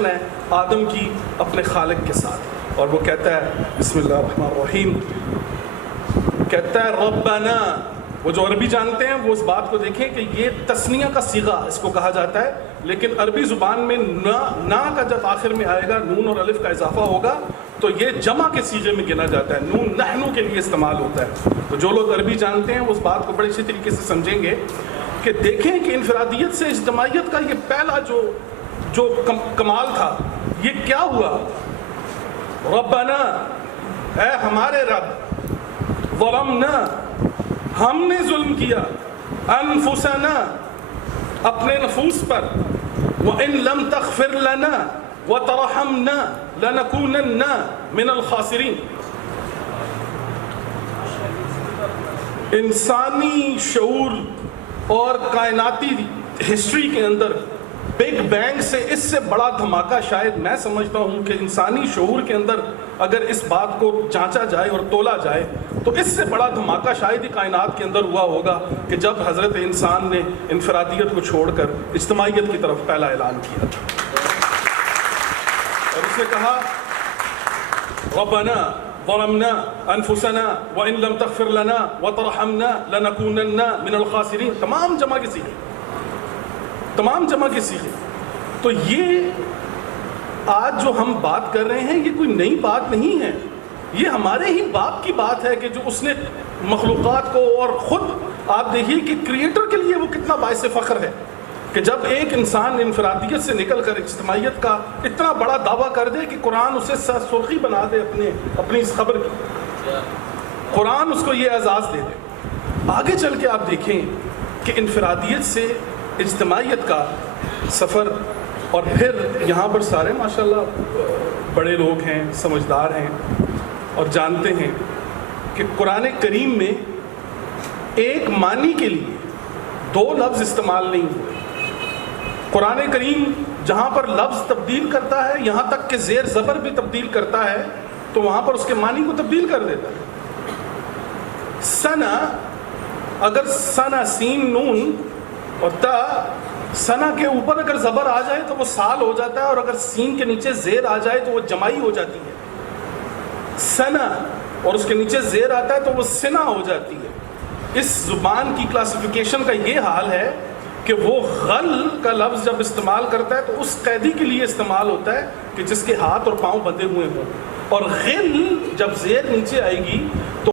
Connection ہے آدم کی اپنے خالق کے ساتھ. اور وہ کہتا ہے بسم اللہ الرحمن الرحیم, کہتا ہے ربنا. وہ جو عربی جانتے ہیں وہ اس بات کو دیکھیں کہ یہ تثنیہ کا صیغہ اس کو کہا جاتا ہے, لیکن عربی زبان میں نا کا جب آخر میں آئے گا, نون اور الف کا اضافہ ہوگا, تو یہ جمع کے صیغے میں گنا جاتا ہے. نون نحنو کے لیے استعمال ہوتا ہے. تو جو لوگ عربی جانتے ہیں وہ اس بات کو بڑے اچھی طریقے سے سمجھیں گے کہ دیکھیں کہ انفرادیت سے اجتماعیت کا یہ پہلا جو کمال تھا, یہ کیا ہوا. ربنا, اے ہمارے رب, ظلمنا, ہم نے ظلم کیا, انفسنا, اپنے نفوس پر, وَإِن لَمْ تَغْفِرْ لَنَا وَتَرْحَمْنَا لَنَكُونَنَّ مِنَ الْخَاسِرِينَ. انسانی شعور اور کائناتی ہسٹری کے اندر بگ بینگ سے اس سے بڑا دھماکہ شاید میں سمجھتا ہوں کہ انسانی شعور کے اندر اگر اس بات کو جانچا جائے اور تولا جائے تو اس سے بڑا دھماکہ شاید ہی کائنات کے اندر ہوا ہوگا کہ جب حضرت انسان نے انفرادیت کو چھوڑ کر اجتماعیت کی طرف پہلا اعلان کیا تھا. اور اس نے کہا ربنا ظلمنا انفسنا وان لم تغفر لنا وترحمنا لنكونن من الخاسرین. تمام جمع کے صیغے, تمام جمع کے صیغے. تو یہ آج جو ہم بات کر رہے ہیں یہ کوئی نئی بات نہیں ہے, یہ ہمارے ہی باپ کی بات ہے کہ جو اس نے مخلوقات کو, اور خود آپ دیکھیے کہ کریٹر کے لیے وہ کتنا باعث فخر ہے کہ جب ایک انسان انفرادیت سے نکل کر اجتماعیت کا اتنا بڑا دعویٰ کر دے کہ قرآن اسے سرخی بنا دے اپنی اس خبر کی, قرآن اس کو یہ اعزاز دے دے. آگے چل کے آپ دیکھیں کہ انفرادیت سے اجتماعیت کا سفر, اور پھر یہاں پر سارے ماشاءاللہ بڑے لوگ ہیں, سمجھدار ہیں اور جانتے ہیں کہ قرآن کریم میں ایک معنی کے لیے دو لفظ استعمال نہیں ہوئے. قرآن کریم جہاں پر لفظ تبدیل کرتا ہے, یہاں تک کہ زیر زبر بھی تبدیل کرتا ہے, تو وہاں پر اس کے معنی کو تبدیل کر دیتا ہے. سنا, اگر سنا سین نون اور تا, سنا کے اوپر اگر زبر آ جائے تو وہ سال ہو جاتا ہے, اور اگر سین کے نیچے زیر آ جائے تو وہ جمائی ہو جاتی ہے. سنا اور اس کے نیچے زیر آتا ہے تو وہ سنا ہو جاتی ہے. اس زبان کی کلاسیفیکیشن کا یہ حال ہے کہ وہ غل کا لفظ جب استعمال کرتا ہے تو اس قیدی کے لیے استعمال ہوتا ہے کہ جس کے ہاتھ اور پاؤں بندھے ہوئے ہوں, اور غل جب زیر نیچے آئے گی